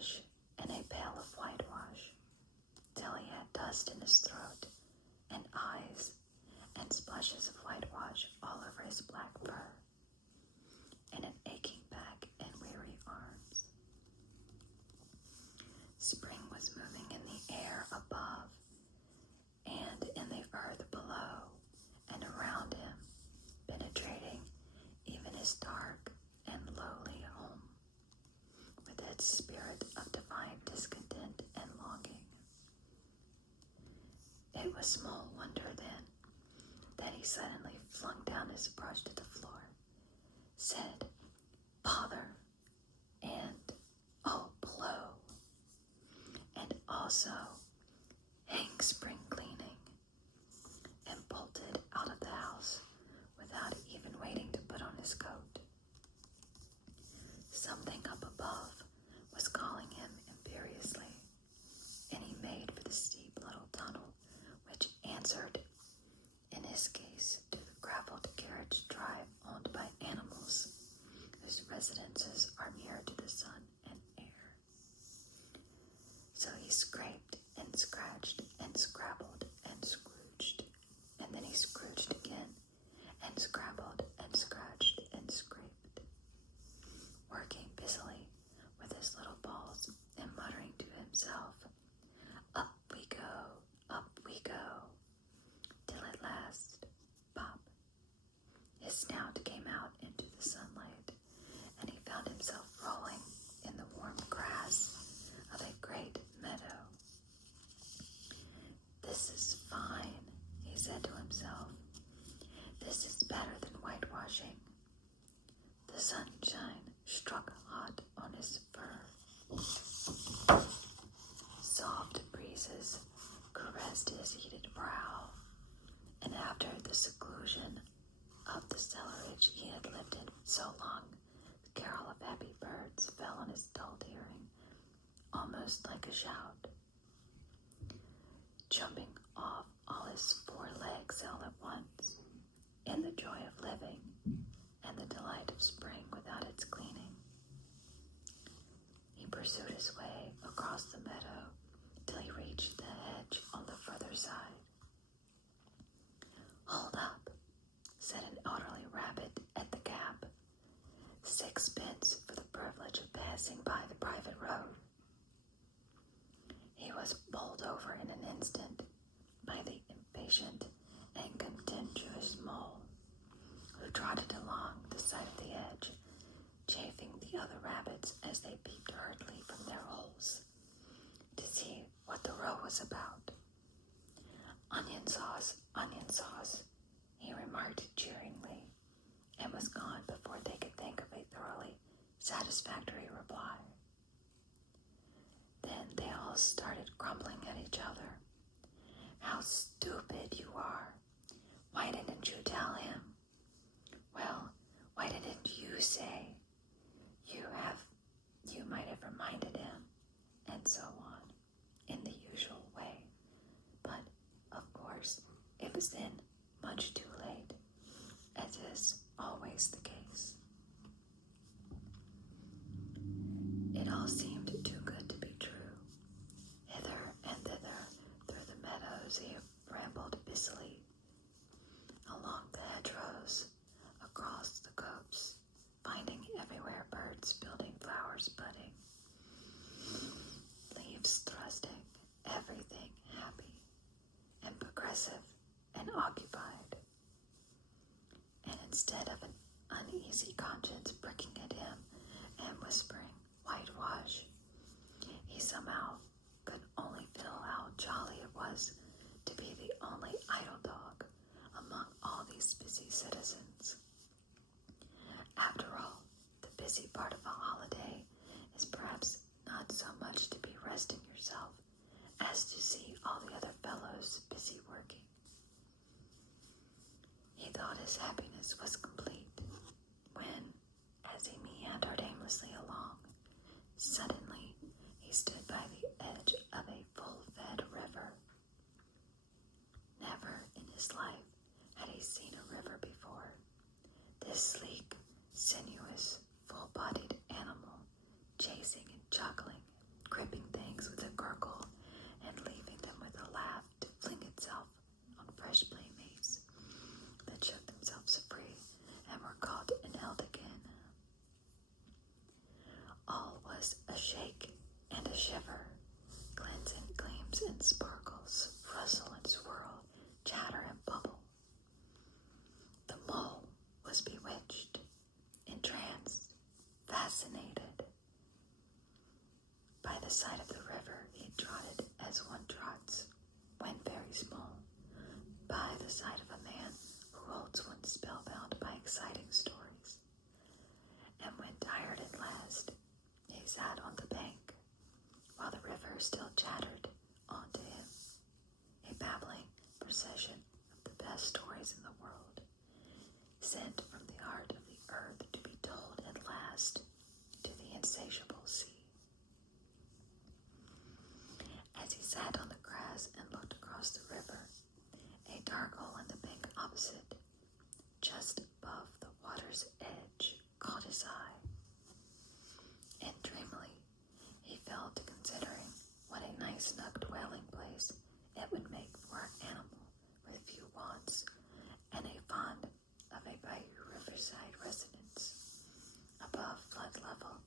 whitewash and a pail of whitewash, till he had dust in his throat and eyes and splashes of whitewash all over his black fur, and an aching back and weary arms. Spring was moving in the air above and in the earth below and around him, penetrating even his dark and lowly home with its spirit of divine discontent and longing. It was small wonder then that he suddenly flung down his brush to the floor, said, "Bother," and "Oh, blow," and also "Hang spring cleaning," and bolted out of the house without even waiting to put on his coat. Something up above was calling him imperiously, and he made for the steep little tunnel which answered, in his case, to the graveled carriage drive owned by animals whose residences are near to the sun and air. So he scraped and scratched and scrabbled and scrooged, and then he scrooged again and scrabbled and scratched and scraped, working busily with his little balls and muttering to himself, "Up we go," till at last, pop, his snout came out into the sunlight, and he found himself rolling in the warm grass of a great meadow. "This is fine," he said to himself. "This is better than whitewashing." The sunshine struck hot on his fur. Soft breezes caressed his heated brow, and after the seclusion of the cellarage he had lived in so long, the carol of happy birds fell on his dulled hearing, almost like a shout. Jumping off all his 4 legs all at once, in the joy of living and the delight of spring without its cleaning, he pursued his way across the meadow till he reached the hedge on the further side. "Hold up," said an elderly rabbit at the gap. "6 pence for the privilege of passing by the private road." He was bowled over in an instant by the impatient and contemptuous mole, who trotted along the side of the edge, chaffing the other rabbits as they peeped hurriedly from their holes to see what the row was about. "Onion sauce," he remarked jeeringly, and was gone before they could think of a thoroughly satisfactory reply. Then they all started grumbling at each other. "How stupid you are! Why didn't you tell him? Well, why didn't you say? You might have reminded him," and so on, in the usual way. But, of course, it was then much too late, as is always the case. It all seemed too good to be true. Hither and thither through the meadows he rambled busily, along the hedgerows, across the copse, finding everywhere birds building, flowers budding, leaves thrusting, everything happy and progressive and occupied. And instead of an uneasy conscience pricking at him and whispering, "Whitewash," he somehow could only feel how jolly it was to be the only idle dog among all these busy citizens. After all, the busy part of a holiday is perhaps not so much to be resting yourself as to see all the other fellows busy working. He thought his happiness was complete when, as he meandered aimlessly along, suddenly he stood by the edge of a full-fed river. Never in his life had he seen a river before. This sleek, sinuous, full-bodied animal, chasing and chuckling the side of the river he trotted as one trots, when very small, by the side of a man who holds one spellbound by exciting stories. And when tired at last, he sat on the bank, while the river still chattered on to him, a babbling procession of the best stories in the world, sent from the heart of the earth to be told at last to the insatiable sea. As he sat on the grass and looked across the river, a dark hole in the bank opposite, just above the water's edge, caught his eye. And dreamily he fell to considering what a nice snug dwelling place it would make for an animal with few wants and a fond of a bayou riverside residence, above flood level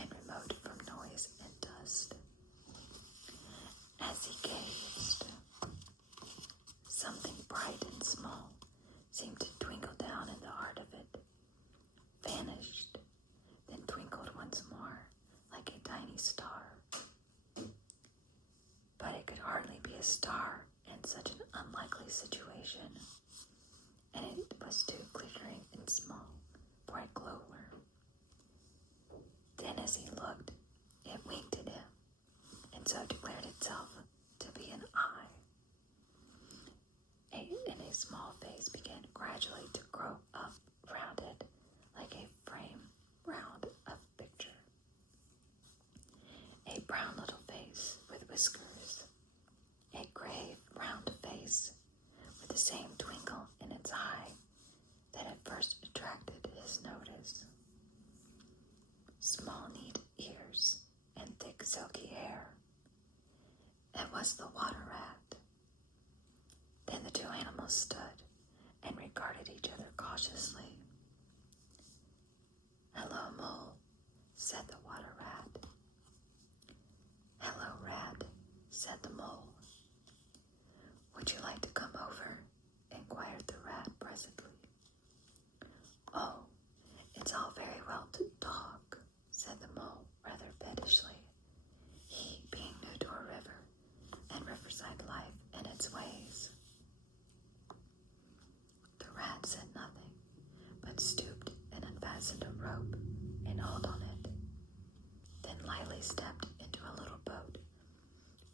and remote from noise and dust. As he gazed, something bright and small seemed to twinkle down in the heart of it, vanished, then twinkled once more like a tiny star. But it could hardly be a star in such an unlikely situation, and it was too glittering and small for a glow-worm. Then as he looked, it winked at him, and so declared itself to be an eye. And a small face began gradually to grow up round it, like a frame round a picture. A brown little face with whiskers, a grave, round face with the same twinkle in its eye that at first attracted his notice. Small neat ears and thick silky hair. It was the water rat. Then the two animals stood and regarded each other cautiously. "Hello, Mole," said the water rat. "Hello, Rat," said the Mole. "Would you like to come over?" inquired the rat presently. "Oh, it's all very well to talk," said the Mole rather pettishly, he being new to a river and riverside life and its ways. The rat said nothing, but stooped and unfastened a rope and hauled on it, then lightly stepped into a little boat,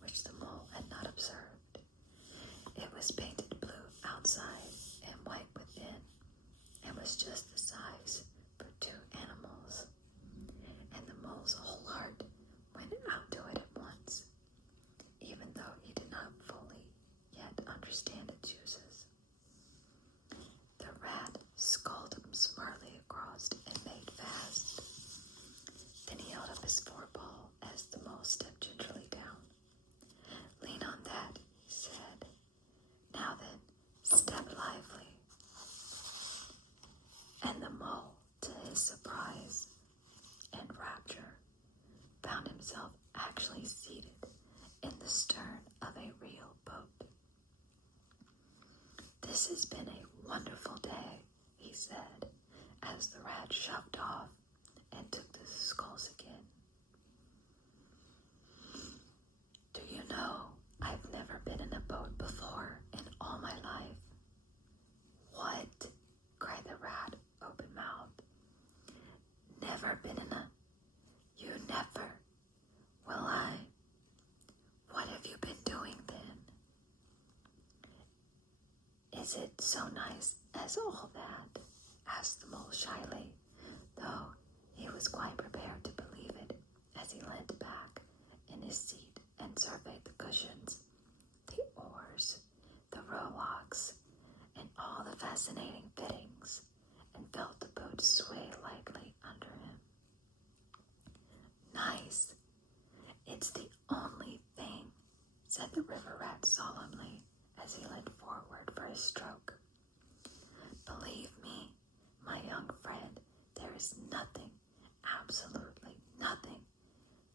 which the Mole had not observed. It was painted blue outside and white within, and was just the size for two animals, and the Mole's whole heart went out to it at once, even though he did not fully yet understand its uses. The rat sculled him smartly across and made fast. Then he held up his forepaw as the Mole stepped gingerly down. "Lean on that," he said. "Now then, step lively." And the Mole, to his surprise and rapture, found himself actually seated in the stern of a real boat. "This has been a wonderful day," he said, as the rat shoved off and took the sculls again. "Do you know, I've never been in a boat before in all my life." "What?" cried the rat, open-mouthed. "Never been in a... You never? Well, what have you been doing then?" "Is it so nice as all that?" asked the Mole shyly, though he was quite prepared to believe it as he leant back in his seat and surveyed the cushions, the oars, the rowlocks, and all the fascinating fittings, and felt the boat sway lightly under him. "Nice. It's the only thing," said the river rat solemnly as he leaned forward for a stroke. "Believe me, my young friend, there is nothing, absolutely nothing,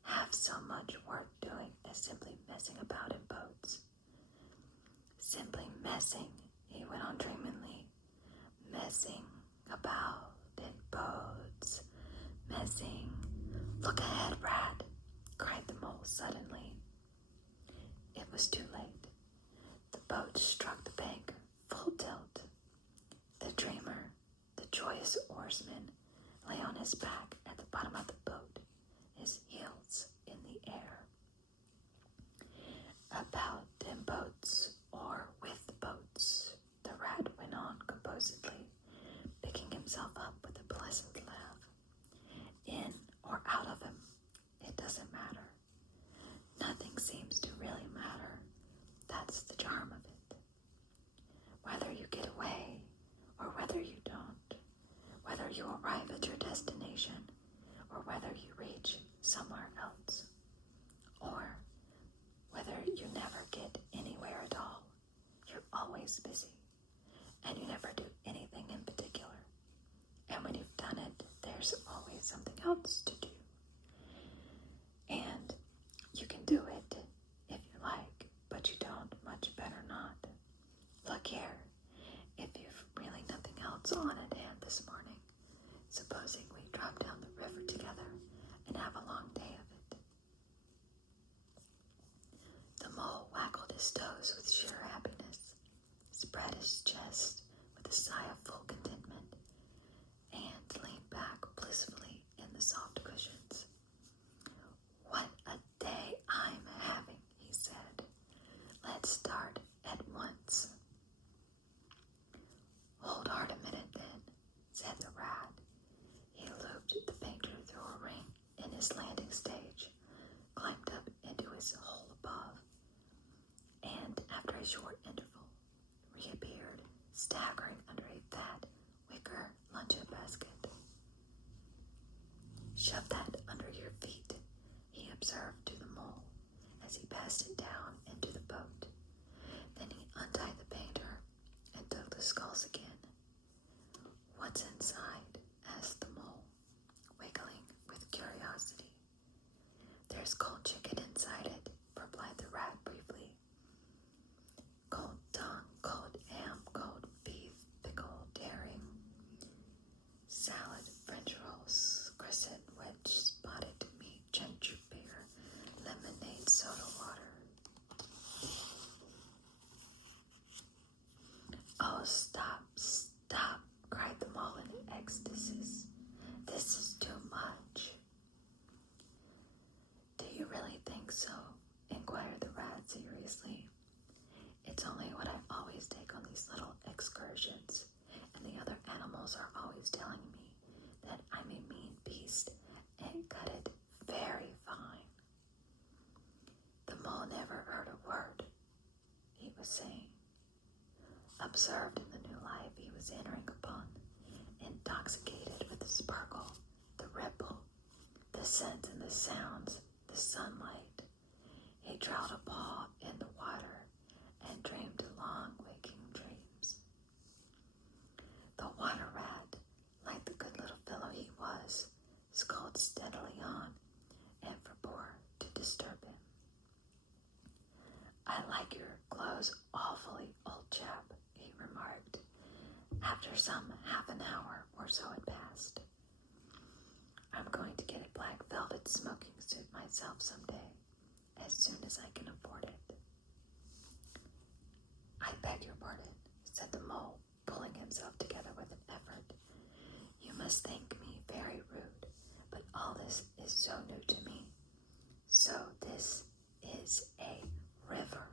half so much worth doing as simply messing about in boats. Simply messing," he went on dreamily, "messing about in boats, messing." "Look ahead, Rat," cried the Mole was too late. The boat struck the bank full tilt. The dreamer, the joyous oarsman, lay on his back at the bottom of the boat, his heels in the air. About them boats, or with the boats, the rat went on composedly, picking himself up with a pleasant laugh. In or out of him, it doesn't matter. Nothing seems to really matter. That's the charm of it. Whether you get away or whether you don't, whether you arrive at your destination or whether you reach somewhere else, or whether you never get anywhere at all, you're always busy, and you never do anything in particular. And when you've done it, there's always something else to do. And you can do it if you like, but you don't, much better not. Look here, if you've really nothing else on at hand this morning, supposing we drop down the river together and have a long day of it. The mole waggled his toes with sheer happiness, spread his chest with a sigh of full contentment, and leaned back blissfully in the soft cushions. What a day I'm having, he said. Let's start at once. Hold hard a minute then, said the rat. He looped the painter through a ring in his landing stage, climbed up into his hole above, and after a short interval, reappeared, staggering under a fat wicker luncheon basket. Shove that under your feet, he observed to the mole as he passed it down into the boat. Then he untied the painter and took the skulls again. What's inside? Asked the mole, wiggling with curiosity. There's cold chicken inside it, replied the rat briefly. Cold tongue, cold ham, cold beef, pickled herring, salad, French rolls, crescent wedge, spotted meat, ginger beer, lemonade, soda water. Oh, stop, stop, cried the mole in ecstasies. This is too much. Do you really think so? Inquired the rat seriously. It's only what I always take on these little excursions, and the other animals are always telling me that I'm a mean beast and cut it very fine. The mole never heard a word he was saying. Absorbed in the new life he was entering upon, intoxicated with the sparkle, the ripple, the scent and the sounds, the sunlight, he trowed a paw in the water and dreamed long waking dreams. The water rat, like the good little fellow he was, sculled steadily on and forbore to disturb him. I like your clothes awfully, old chap, he remarked, after some half an hour or so had passed. I'm going to get a black velvet smoking suit myself someday, as soon as I can afford it. I beg your pardon, said the mole, pulling himself together with an effort. You must think me very rude, but all this is so new to me. So this is a river.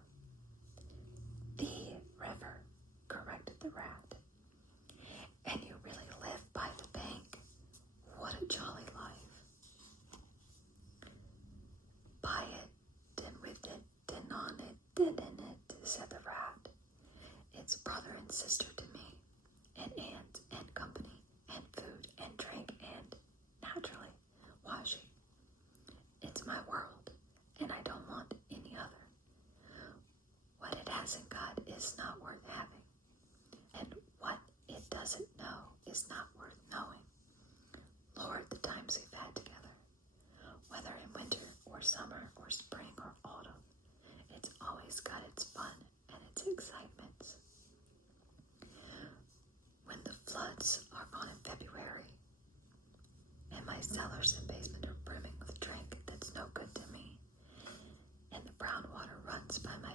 The river, corrected the rat. And you really live by the bank. What a jolly life. By it, and with it, and on it, and in it, said the rat. It's brother and sister to me, and aunt, and company, and food, and drink, and, naturally, washing. It's my world, and I don't want any other. What it hasn't got is not worth having, and what it doesn't know is not worth knowing. Lord, the times we've had together, whether in winter or summer or spring or autumn, it's always got its fun and its excitements. When the floods are on in February, and my cellars and basement are brimming with drink that's no good to me, and the brown water runs by my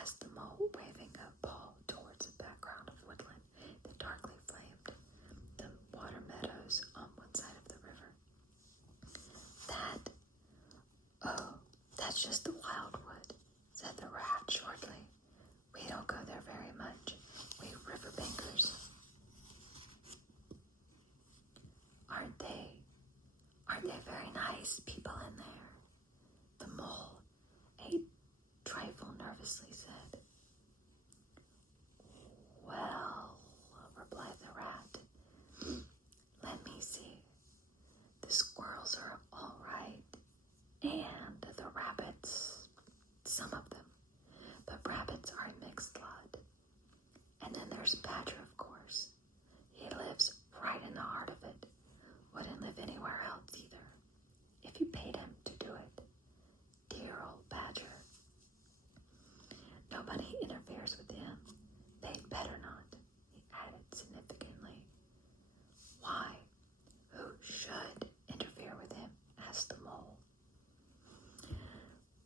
asked the mole, waving a paw towards a background of woodland that darkly flamed the water meadows on one side of the river. That's just the wildwood, said the rat shortly. We don't go there very much, we riverbankers. Aren't they very nice people in there? The mole, a trifle nervously, said. Well, replied the rat, let me see. The squirrels are all right, and the rabbits, some of them. But rabbits are a mixed lot. And then there's Badger, of course. He lives right in the heart of it. Wouldn't live anywhere else either, if you paid him to do it. Dear old Badger. Nobody interferes with him. They'd better not, he added significantly. Why? Who should interfere with him? Asked the mole.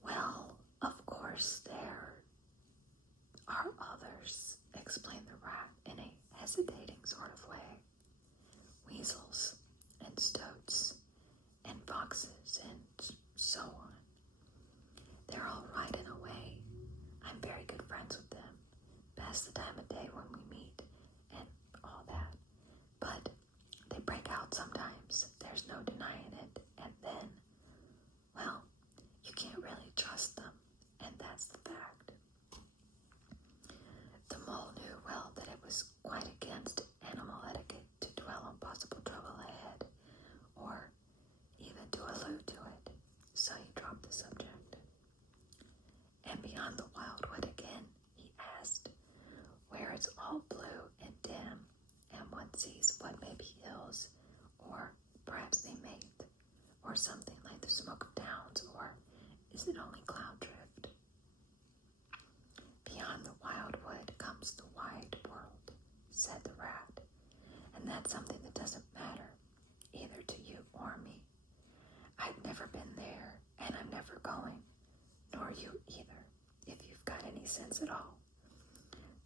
Well, of course there are others, explained the rat in a hesitating sort of way. Weasels and stoats and foxes and so on. They're all right in a way. I'm very good friends with them. Pass the time of day when we meet and all that. But they break out sometimes. There's no denying it. And then, well, you can't really trust them. And that's the fact. The mole knew well that it was quite against animal etiquette to dwell on possible trouble ahead, or even to allude to it, so he dropped the subject. And beyond the wildwood again, he asked, where it's all blue and dim, and one sees what may be hills, or perhaps they mate, or something like the smoke of towns, or is it only cloud drift? Beyond the wildwood comes the wide world, said the rat, and that's something that doesn't matter, either to you or me. I've never been there, and I'm never going, nor you either, if you've got any sense at all.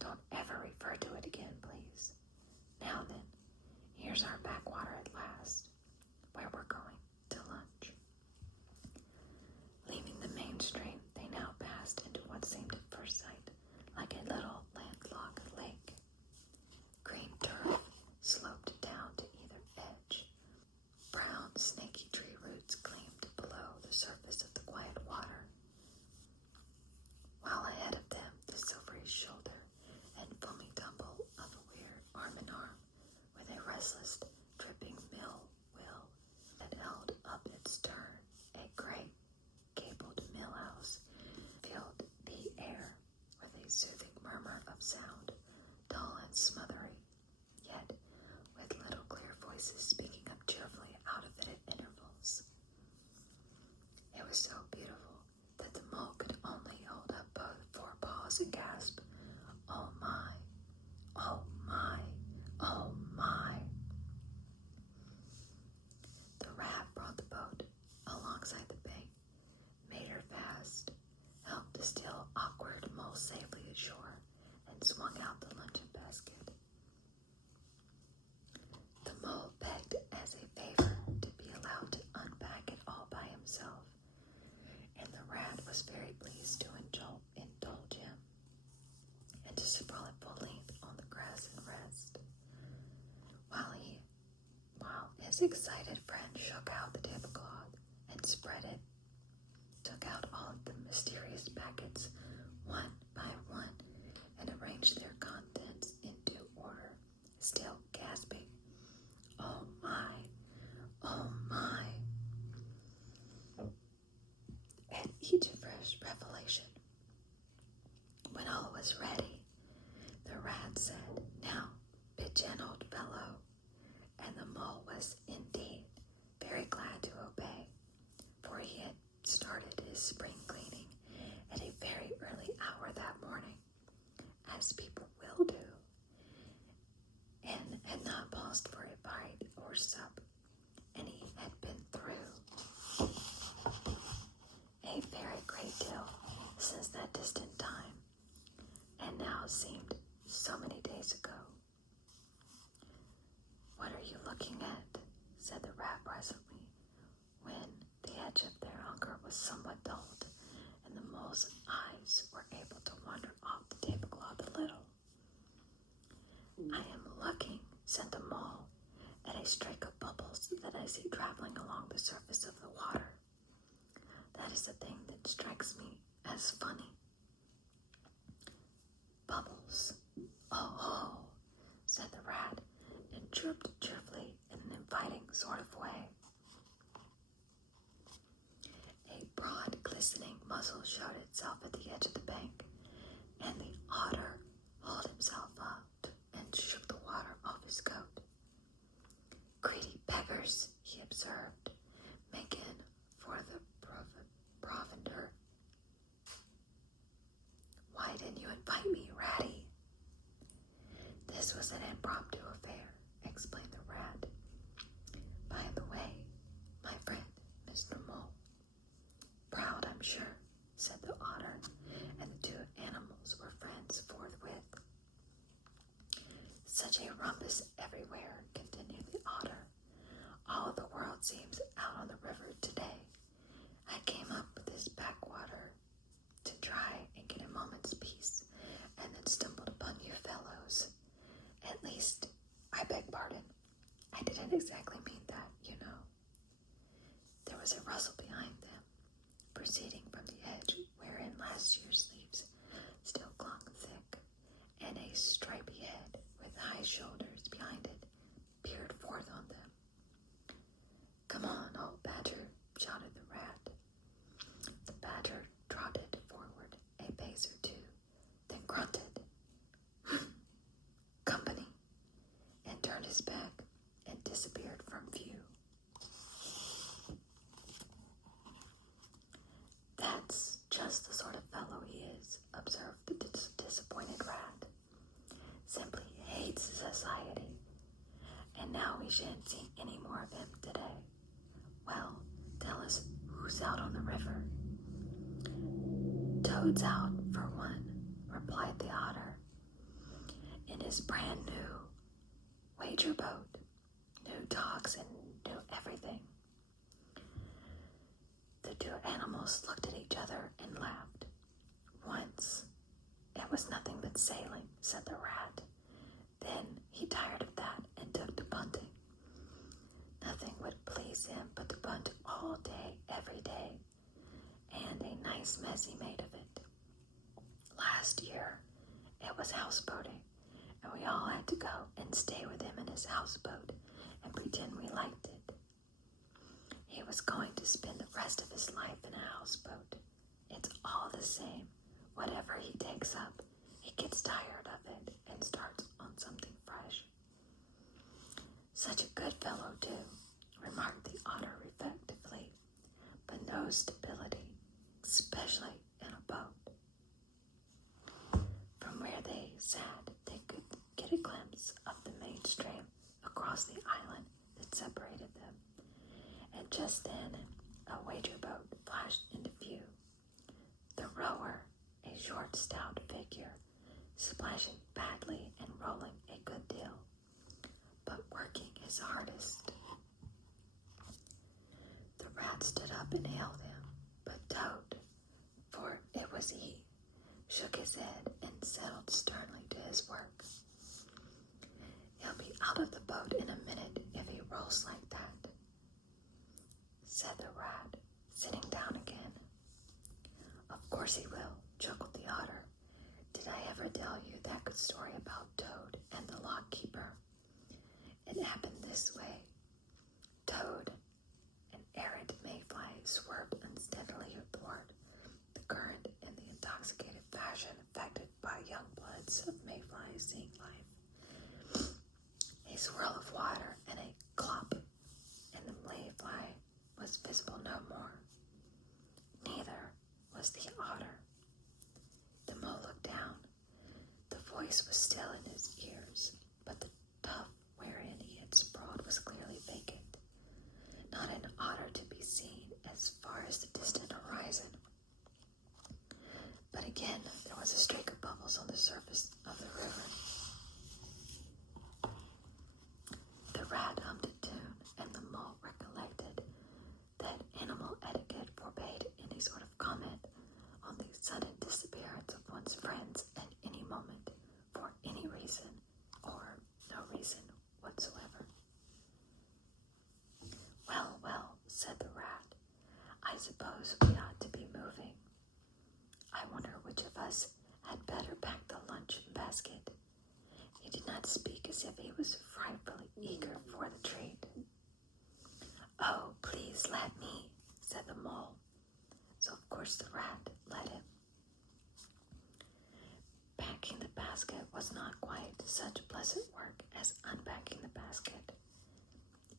Don't ever refer to it again, please. Now then, here's our backwater at last, where we're going to lunch. Leaving the main stream, they now passed into what seemed at first sight like a little landlocked lake. Green turf sloped down to either edge. Brown, snaky tree roots gleamed below the surface of the quiet water, while ahead of them the silvery shoulder and foamy tumble of a weird arm-in-arm with a restless, dripping mill wheel that held up its stern, a great gabled mill house, filled the air with a soothing murmur of sound, dull and smothery, yet with little clear voices speaking up cheerfully out of it at intervals. It was so beautiful that the mole could only hold up both forepaws and gasp, oh my, oh my, oh my. The rat brought the boat alongside the bank, made her fast, helped the still awkward mole safely ashore, and swung out the luncheon basket. The mole begged as a favor to be allowed to unpack it all by himself, and the rat was very pleased to indulge him, and to sprawl at full length on the grass and rest, while his excited friend shook out the tablecloth and spread it, took out all the mysterious packets one by one, and arranged their contents in due order, still gasping, oh my, oh my, at each fresh revelation. When all was ready, the rat said, now, begin, old fellow, and the mole was indeed very glad to obey, for he had started his spring cleaning at a very early hour that morning, as people will do, and had not paused for a bite or sup, and he had been through a very great deal since that distant time, streak of bubbles that I see traveling along the surface of the water. That is the thing that strikes me as funny. Bubbles. Oh, oh, said the rat, and chirped cheerfully in an inviting sort of way. A broad, glistening muzzle showed itself at the edge of the bank, and the otter hauled himself up and shook the water off his coat. Greedy beggars, he observed, making for the provender. Why didn't you invite me, Ratty? This was an impromptu affair, explained the rat. By the way, my friend, Mr. Mole. Proud, I'm sure, said the otter, and the two animals were friends forthwith. Such a rumpus everywhere, continued the otter. All the world seems out on the river today. I came up with this backwater to try and get a moment's peace, and then stumbled upon you fellows. At least, I beg pardon. I didn't exactly mean that, you know. There was a rustle behind them, proceeding from the edge wherein last year's leaves still clung thick, and a stripy head with high shoulders behind it peered forth on them. Come on, old badger, shouted the rat. The badger trotted forward a pace or two, then grunted, company, and turned his back and disappeared from view. That's just the sort of fellow he is, observed the disappointed rat. Simply hates society. And now we shan't see any more of him today. Well, tell us who's out on the river. Toad's out, for one, replied the otter, in his brand new wager boat. New dogs and new everything. The two animals looked at each other and laughed. Once, it was nothing but sailing, said the rat. Then he tired of that and took to bunting. Nothing would please him but to bunt all day, every day, and a nice mess he made of it. Last year, it was houseboating, and we all had to go and stay with him in his houseboat and pretend we liked it. He was going to spend the rest of his life in a houseboat. It's all the same. Whatever he takes up, he gets tired of it and starts on something fresh. Such a good fellow, too, remarked the otter reflectively, but no stability, especially in a boat. From where they sat, they could get a glimpse of the main stream across the island that separated them, and just then a wager boat flashed into view. The rower, a short, stout figure, splashing badly and rolling a good deal, but working his hardest. The rat stood up and hailed him, but Toad, for it was he, shook his head and settled sternly to his work. He'll be out of the boat in a minute if he rolls like that, said the rat, sitting down again. Of course he will, chuckled the otter. Did I ever tell you that good story about Toad and the lock keeper? It happened this way. Toad, an errant mayfly, swerved unsteadily athwart the current in the intoxicated fashion affected by young bloods of mayflies seeing life. A swirl of water and a clop, and the mayfly was visible no more. Neither was the otter. The mole looked down. The voice was still in his ears, but the tuft wherein he had sprawled was clearly vacant. Not an otter to be seen as far as the distant horizon. But again, there was a streak of bubbles on the surface of the river. The rat hummed a tune, and the mole recollected that animal etiquette forbade any sort of comment on the sudden disappearance of one's friends at any moment, for any reason or no reason whatsoever. not speak as if he was frightfully eager for the treat. "Oh, please let me," said the mole. So of course the rat let him. Packing the basket was not quite such pleasant work as unpacking the basket.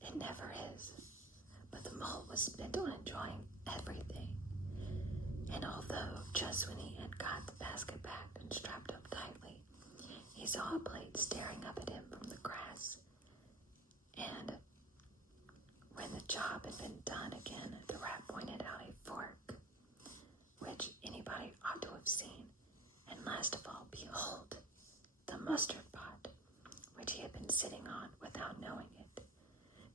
It never is. But the mole was bent on enjoying everything. And although just when he had got the basket packed and strapped up tightly, he saw a plate staring up at him from the grass. And when the job had been done again, the rat pointed out a fork, which anybody ought to have seen. And last of all, behold, the mustard pot, which he had been sitting on without knowing it.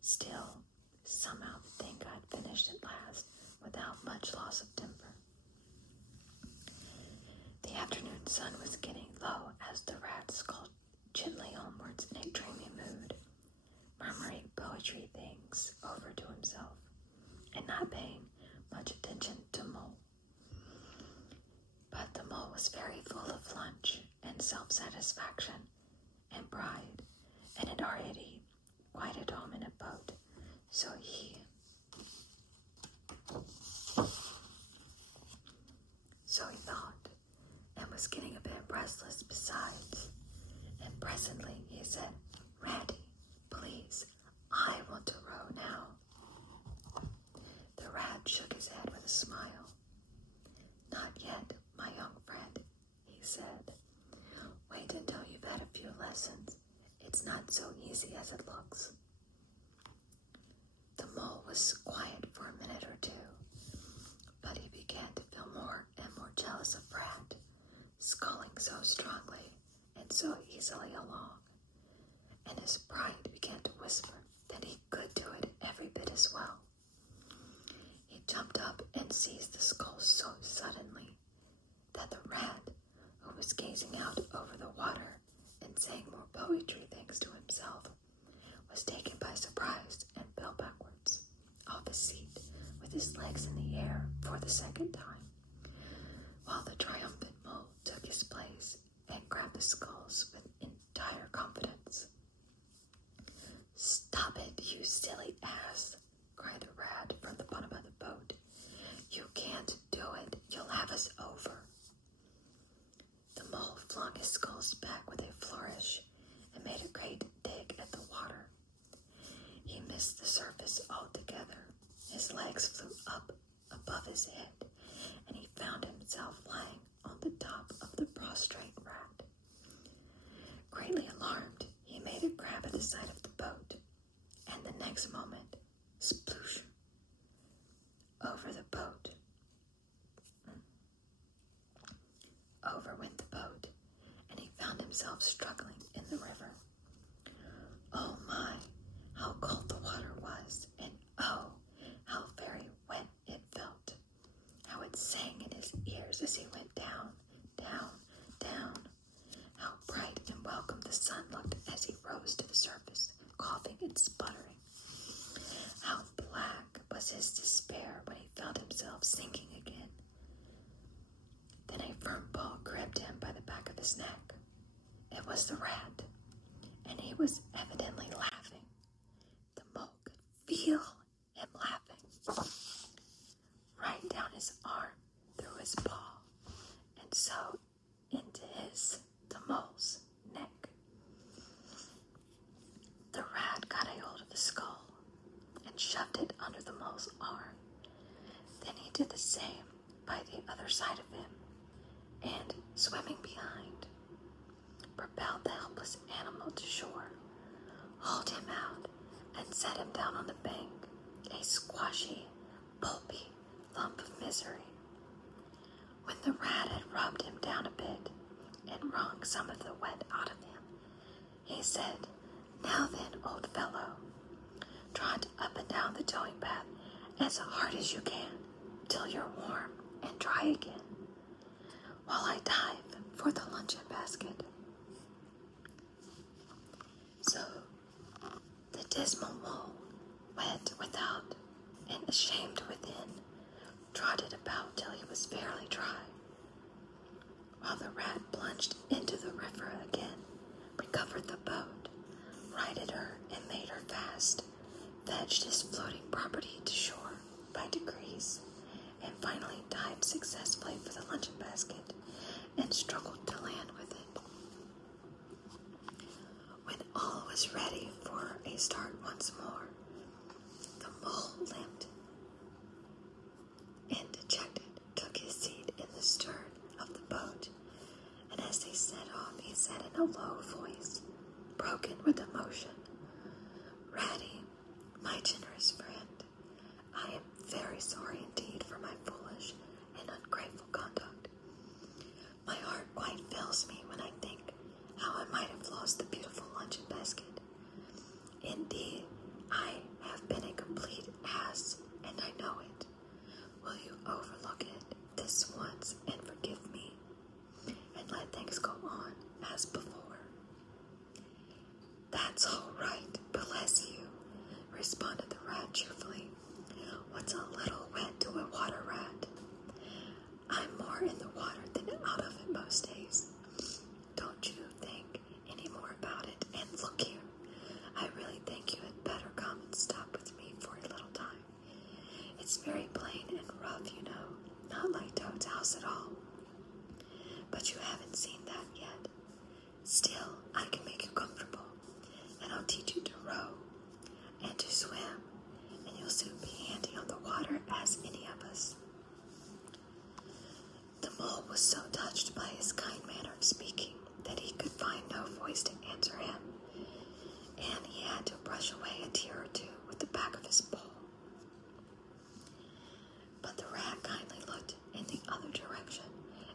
Still, somehow the thing got finished at last without much loss of temper. The afternoon sun was getting low as the rat sculled gently homewards in a dreamy mood, murmuring poetry things over to himself, and not paying much attention to Mole. But the mole was very full of lunch and self-satisfaction and pride, and had already quite at home in a boat, so he thought, and was getting a bit restless besides. And presently he said, "Ratty, please, I want to row now." The rat shook his head with a smile. "Not yet, my young friend," he said. "Wait until you've had a few lessons. It's not so easy as it looks." The mole was quiet for a minute or two, but he began to feel more and more jealous of Rat, sculling so strongly and so easily along, and his pride began to whisper that he could do it every bit as well. He jumped up and seized the scull so suddenly that the rat, who was gazing out over the water and saying more poetry things to himself, was taken by surprise and fell backwards off his seat with his legs in the air for the second time, while the triumphant mole took his place and grabbed the sculls with entire confidence. "Stop it, you silly ass," cried the rat from the bottom of the boat. "You can't do it. You'll have us over." The mole flung his sculls back with a flourish and made a great dig at the water. He missed the surface altogether. His legs flew up above his head, and he found himself lying on the top of the prostrate rat. Greatly alarmed, he made a grab at the side of the boat, and the next moment, sploosh, over went the boat, and he found himself struggling in the river. Oh my, how cold the water was, and oh, how very wet it felt. How it sang in his ears as he went down, down, down. How bright and welcome the sun looked as he rose to the surface, coughing and sputtering. How black was his despair when he felt himself sinking again. Then a firm paw gripped him by the back of his neck. It was the rat, and he was evidently laughing. The mole could feel him laughing. Right down his arm, through his paw, and so into the mole's neck. The rat got a hold of the skull and shoved it under the mole's arm. Then he did the same by the other side of him, and, swimming behind, propelled the helpless animal to shore, hauled him out, and set him down on the bank, a squashy, pulpy lump of misery. When the rat had rubbed him down a bit and wrung some of the wet out of him, he said, "Now then, old fellow, trot up and down the towing path as hard as you can till you're warm and dry again, while I dive for the luncheon basket." So the dismal mole, wet without and ashamed within, trotted about till he was fairly dry, while the rat plunged into the river again, covered the boat, righted her, and made her fast, fetched his floating property to shore by degrees, and finally dived successfully for the luncheon basket and struggled to land with it. When all was ready for a start once more, the mole limped and, dejected, took his seat in the stern of the boat, and as they set off, he said in a low voice, broken with emotion, "Ratty, my generous friend, I am very sorry indeed for my foolish and ungrateful conduct. My heart quite fails me when I think how I might have lost the beautiful luncheon basket. Indeed, I have been a complete ass, and I know it. Will you overlook it this once and forgive me, and let things go on as before?" "That's all right, bless you," responded the rat cheerfully. "What's a little wet to a water rat? I'm more in the water than out of it most days. Don't you think any more about it, and look here, I really think you had better come and stop with me for a little time. It's very plain and rough, you know, not like Toad's house at all. But you haven't seen that yet. Still, I can make you comfortable, and I'll teach you to row and to swim, and you'll soon be handy on the water as any of us." The mole was so touched by his kind manner of speaking that he could find no voice to answer him, and he had to brush away a tear or two with the back of his paw. But the rat kindly looked in the other direction,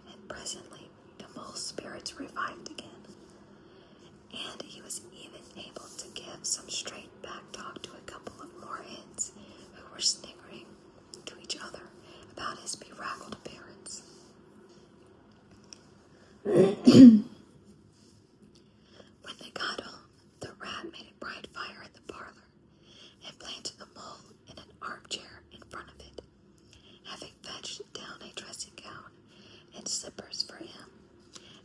and presently the mole's spirits revived again, and he was even able to give some straight back talk to a couple of moorhens who were sniggering to each other about his bedraggled appearance. When they got home, the rat made a bright fire in the parlor and planted the mole in an armchair in front of it, having fetched down a dressing gown and slippers for him,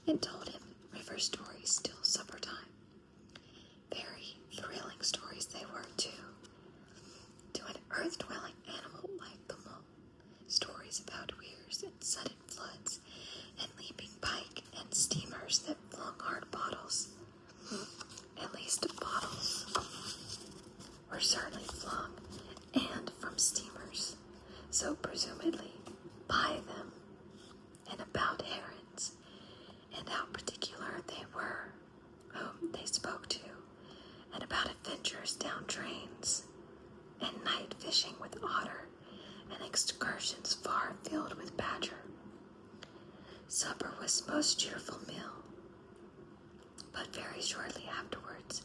and told him river stories till supper time. Very thrilling stories they were, too, to an earth-dwelling animal like the mole. Stories about weirs and sudden floods, and leaping pike, and steamers that flung hard bottles. At least bottles were certainly flung, and from steamers, so presumably by them, and about herons, and how particular they were whom they spoke to, and about adventures down drains, and night fishing with otter, and excursions far afield with badger. Supper was most cheerful meal, but very shortly afterwards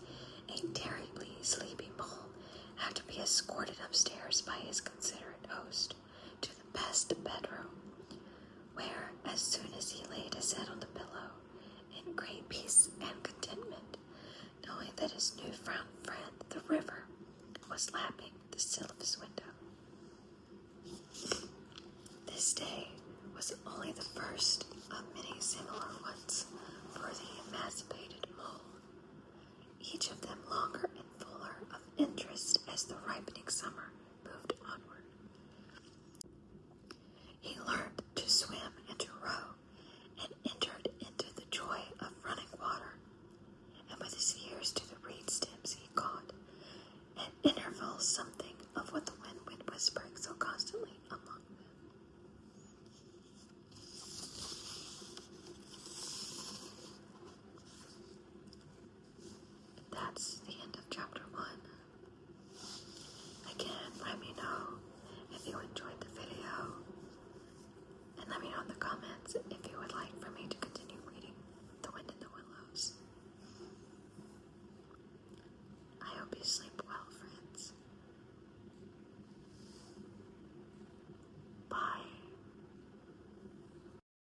a terribly sleepy mole had to be escorted upstairs by his considerate host to the best bedroom, where, as soon as he laid his head on the pillow, in great peace and contentment, knowing that his new-found friend, the river, was lapping the sill of his window. This day was only the first of many similar ones.